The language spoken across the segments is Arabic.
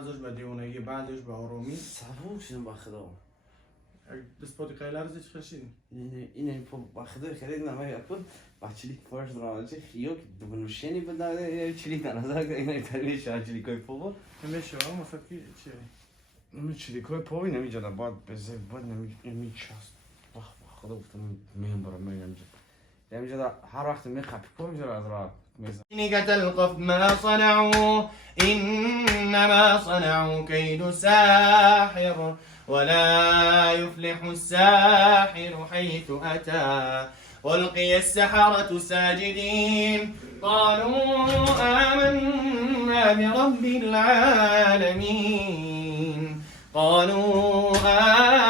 بعضش به دیوانگی بعضش به آرامی. صابون شدم با خدا. دسپوتی کایلار زیچ خشین. اینه با خدا خرید نمایی اکن. بچه‌لی فرش درآمدی خیلی دبنوشینی بداره چلی تنازع که اینه تریش چلی کوی پو. همیشه هم فکری چیه؟ من چلی کوی پو نمی‌جا بعد بزه بعد نمی‌چست. خدا گفتم میام برام نمی‌جا هر وقت می‌خوام پو می‌جا از راه إنك تلقف ما صنعوا إنما صنعوا كيد ساحر ولا يفلح الساحر حيث أتى والقي السحرة ساجدين قالوا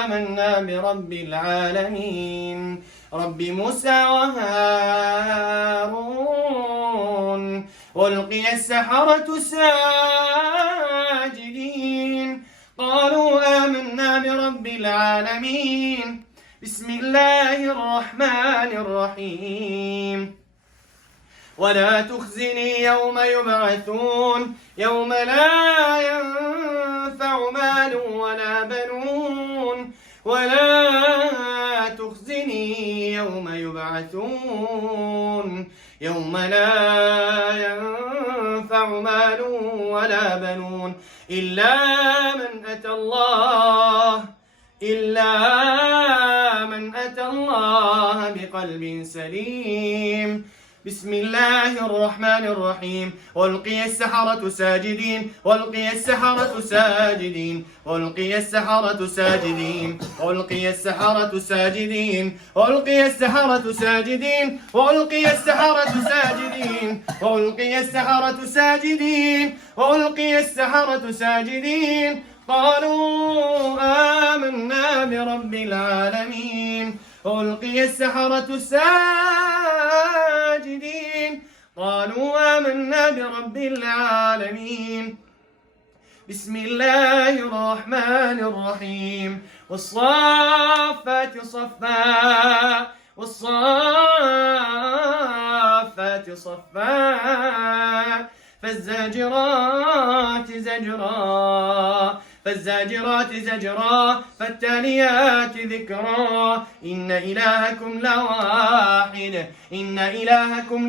آمنا برب العالمين رب موسى وهارون والقي السحرة ساجدين قالوا آمنا برب العالمين بسم الله الرحمن الرحيم ولا تخزني يوم يبعثون يوم لا ينفع مال ولا بنون ولا تخزني يوم يبعثون يوم لا ينفع مال ولا بنون إلا من أتى الله بقلب سليم بسم الله الرحمن الرحيم والقي السحرة ساجدين والقي السحرة ساجدين والقي السحرة ساجدين والقي السحرة ساجدين والقي السحرة ساجدين والقي السحرة ساجدين والقي السحرة ساجدين والقي السحرة ساجدين قالوا آمنا برب العالمين والقي السحرة ساجدين قالوا آمنا برب العالمين بسم الله الرحمن الرحيم والصافات صفا والصافات صفا فالزاجرات زجرا فالزاجرات زجرا فالتاليات ذكرا إن إلهكم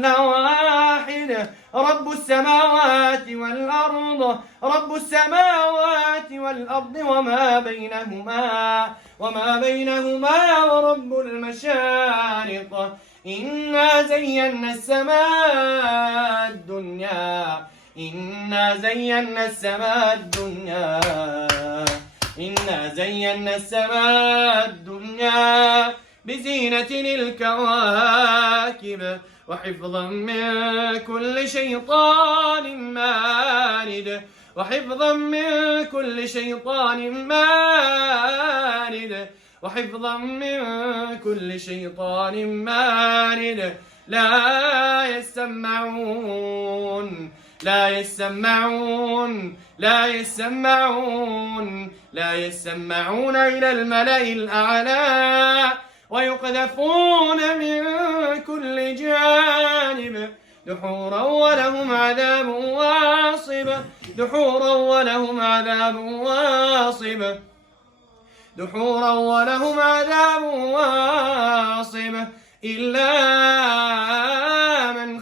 لواحد رب السماوات والأرض وما بينهما ورب المشارق إنا زينا السماء الدنيا بزينة الكواكب وحفظا من كل شيطان مارد وحفظا من كل شيطان مارد لا يسمعون إلى الملأ الأعلى ويقذفون من كل جانب دحورا ولهم عذاب واصب إلا من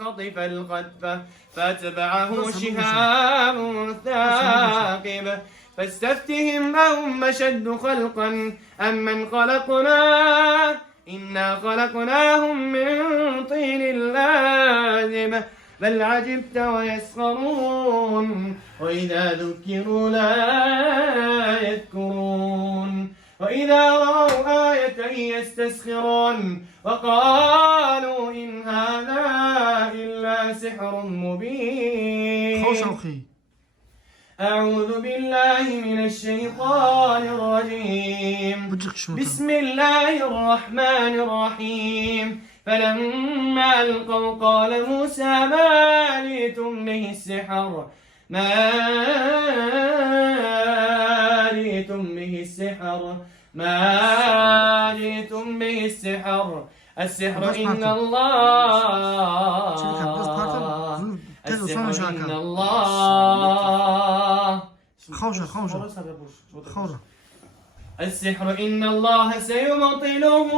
خطف الخطفة فاتبعه شهاب ثاقب فاستفتهم أهم أشد خلقا أم من خلقنا إنا خلقناهم من طين لازب بل عجبت ويسخرون وإذا ذكروا لا يذكرون وإذا رأوا آية يستسخرون وقالوا إن هذا إلا سحر مبين أعوذ بالله من الشيطان الرجيم بسم الله الرحمن الرحيم فلما ألقوا قال موسى ما جئتم به السحر السحر إن الله السحر إن الله السحر إن الله سيبطله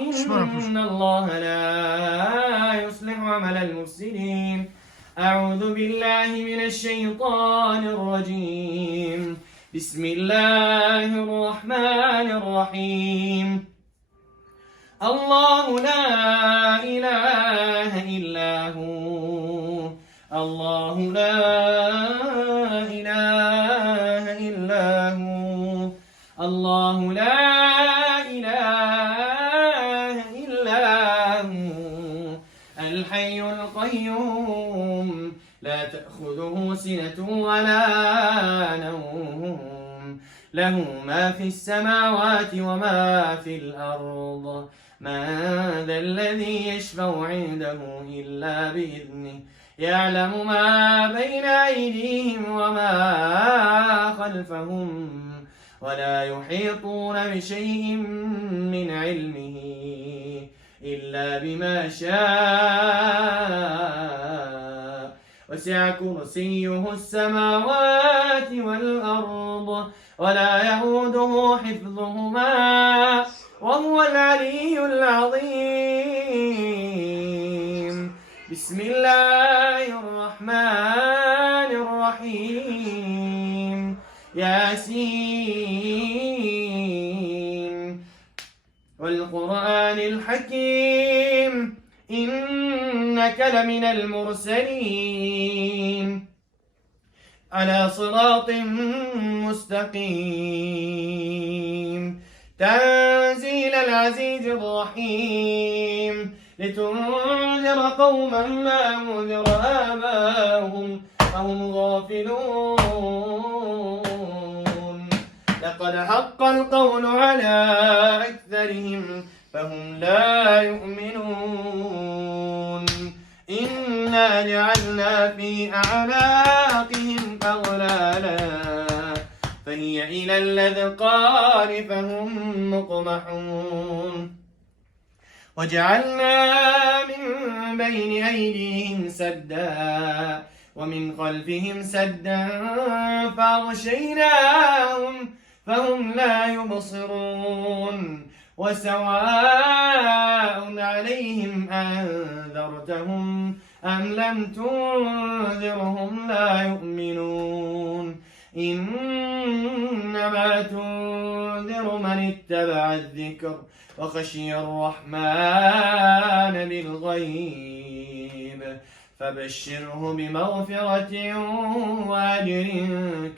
إن الله لا يصلح عمل المفسدين. أعوذ بالله من الشيطان الرجيم. بسم الله الرحمن الرحيم. الله لا إله إلا هو الله لا إله إلا هو الله لا إله إلا هو الحي القيوم لا تأخذه سنة ولا نوم له ما في السماوات وما في الأرض من ذا الذي يشفع عنده إلا بإذنه يعلم ما بين أيديهم وما خلفهم ولا يحيطون بشيء من علمه إلا بما شاء وسع كرسيه السماوات والأرض ولا يئوده حفظهما وهو العلي العظيم. بسم الله الرحمن الرحيم. ياسين والقرآن الحكيم إنك لمن المرسلين على صراط مستقيم تنزيل العزيز الرحيم لتنذر قوما ما أنذر آباؤهم فهم غافلون لقد حق القول على أكثرهم فهم لا يؤمنون إنا جعلنا في أعناقهم أغلالا فهي إلى الأذقان فهم مقمحون وجعلنا من بين أيديهم سدا ومن خلفهم سدا فأغشيناهم فهم لا يبصرون وسواء عليهم أنذرتهم أم لم تنذرهم لا يؤمنون إنما تنذر من اتبع الذكر وخشي الرحمن بالغيب فبشره بمغفرة وأجر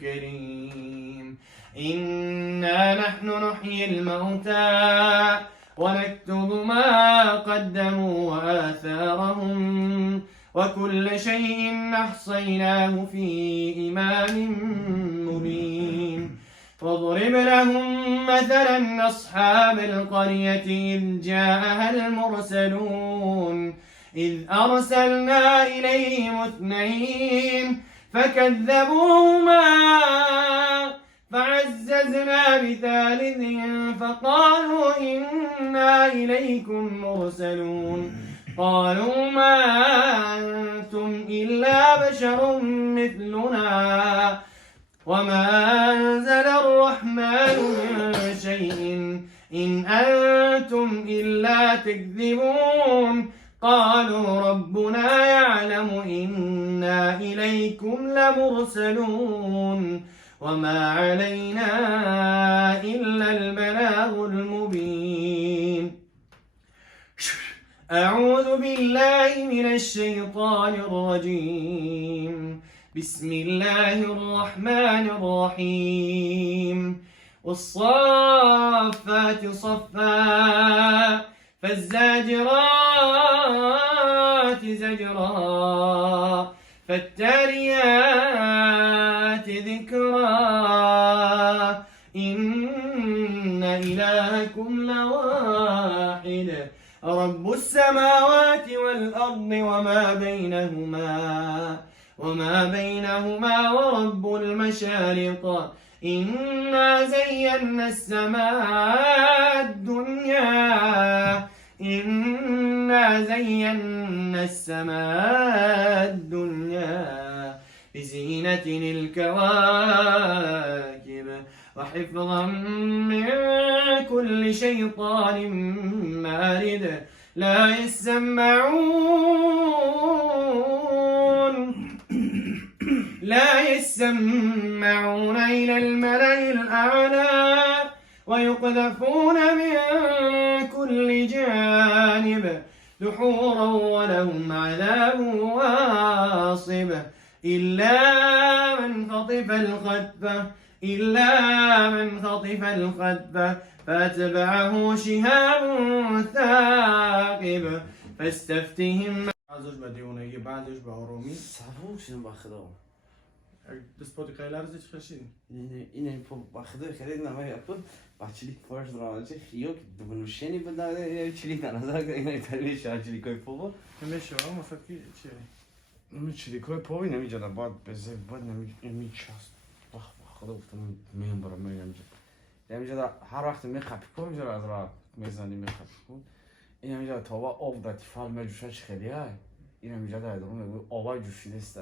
كريم. إنا نحن نحيي الموتى ونكتب ما قدموا وآثارهم وكل شيء أحصيناه في إمام مبين. واضرب لهم مثلا أصحاب القرية إذ جاءها المرسلون إذ أرسلنا إليهم اثنين فكذبوهما فعززنا بثالث فقالوا إنا إليكم مرسلون قالوا ما أنتم إلا بشر مثلنا وما أنزل الرحمن من شيء إن أنتم إلا تكذبون قالوا ربنا يعلم إنا إليكم لمرسلون وما علينا إلا البلاغ المبين. أعوذ بالله من الشيطان الرجيم. بسم الله الرحمن الرحيم. والصافات صفا فالزاجرات زجرا فالتاليات ذكرا إن إلهكم لواحد رب السماوات والأرض وما بينهما ورب المشارق إنا زينا السماء الدنيا بزينة الكواكب وحفظا من كل شيطان مارد لا يسمعون إلى الملأ الأعلى ويقذفون من كل جانب دحورا ولهم عذاب واصب إلا من خطف الخطفة فأتبعه شهاب ثاقب فاستفتهم بعضش بدیونگی بعضش به آرامی صبور شدم با خدا دسپوتی قیلرزی چه خشید اینه با خدا خرید نمه اپل بچه‌لی فرش درانچه خیوک دبنوشنی بداره چلی نظر اینه تریش چلی کوی پو نمیشه مثلا چی چلی کوی پو نمیجاده بعد بزه بعد نمیچاست بخ خدا گفتم میام برام میام نمیجاده هر وقت میخپی کو میجاده از راه میزنی میخپی کو این نمیجاده تا آب در تفال میجوشه خیلی های این نمیجاده ادامه آب جوشیده است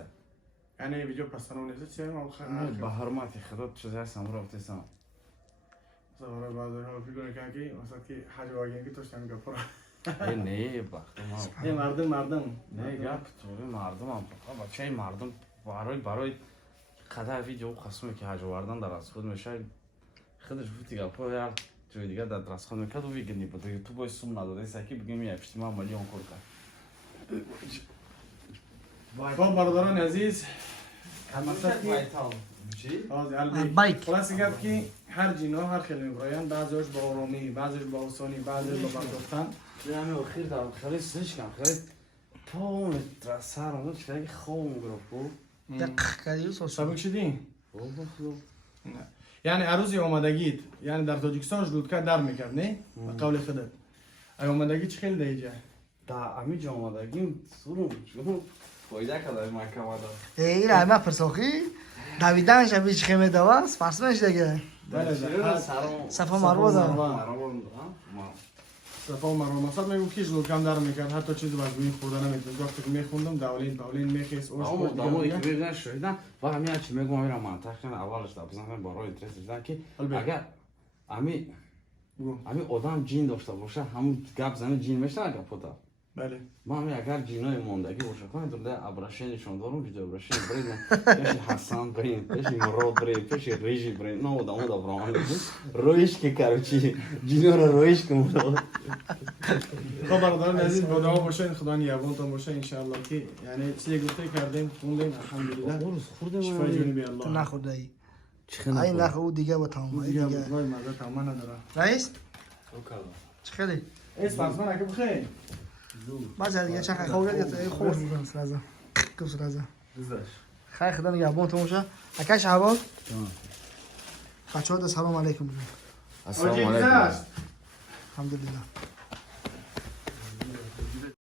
یعنی ویدیو پسنده نیست چیه ما نه به حرمتی خدا چیزی هستم رو افتیسم زواره بعد ها فکر کنه که مثلا که حج واقعی که توش نمیگه پرا نه بختم نه مردم نه گپ توی مردم هم بچه مردم برای خدا ویدیو خصوصی که حج واردن در از خود میشه خودش فوتی گپ یا جای دیگه در درس خود میکرد و ویگنی بود تو باید سوم نداده سکی بگیم یه اجتماع میلیون کار کرد خب برادران عزیز بایک خلاصی گفت که هر جینا هر خیلی میبراین بعضیش با آرامی بعضیش با آسانی بعضیش با برداشتن همه اخیر در خیلی سش کم خیلی پاون سرم چه خوم گرفت دقیق کردی سبک شدی؟ یعنی عروضی آمدگیت یعنی در تاجیکستان جلودکا در میکرد نه؟ قول خودت آمدگی چه خیلی دیگه؟ در امی آمدگیم سرم چون فایده کرده مکه آمده این همه پرساخی دویدن شبیه چه خیمه دواست فرسمش دیگه صفا مروه دارم صفا و مروه مصد میگو که جلودکم در میکرد حتی چیزی باز میخورده نمیتونست وقتی که میخوندم داولین میخیست دامو که ببینن شدیدن و همین چی میگم میرم منطق کنه اولش در بزنم برای اینترست دیدن که اگر امی آدم جین داشته باشه همون گپ زنه جین میشه اگر پوتا بله ما همین اگر جینای موندگی باشه کنه در ابرشینشون دارم ویدیو ابرشین بریم پیش حسن بریم پیش مراد بریم پیش ریجی بریم نه دامو دا برام رویش که کارچی جینا رو رویش کنم خب برادران عزیز با دعا باشین خدا نیابونتان باشه ان شاء الله که یعنی چیزی گفته کردیم خوندیم الحمدلله شفای جونی به الله نخورده ای این نخورد دیگه با تمام دیگه وای مزه تمام نداره رئیس چه خیلی اسم من اگه بخیر بعد دیگه چه خواب گرفت خورد می‌کنم سرازا گفت سرازا خیر خدا نگهبانتون باشه اکا شهبال بچه‌ها سلام علیکم السلام علیکم الحمدلله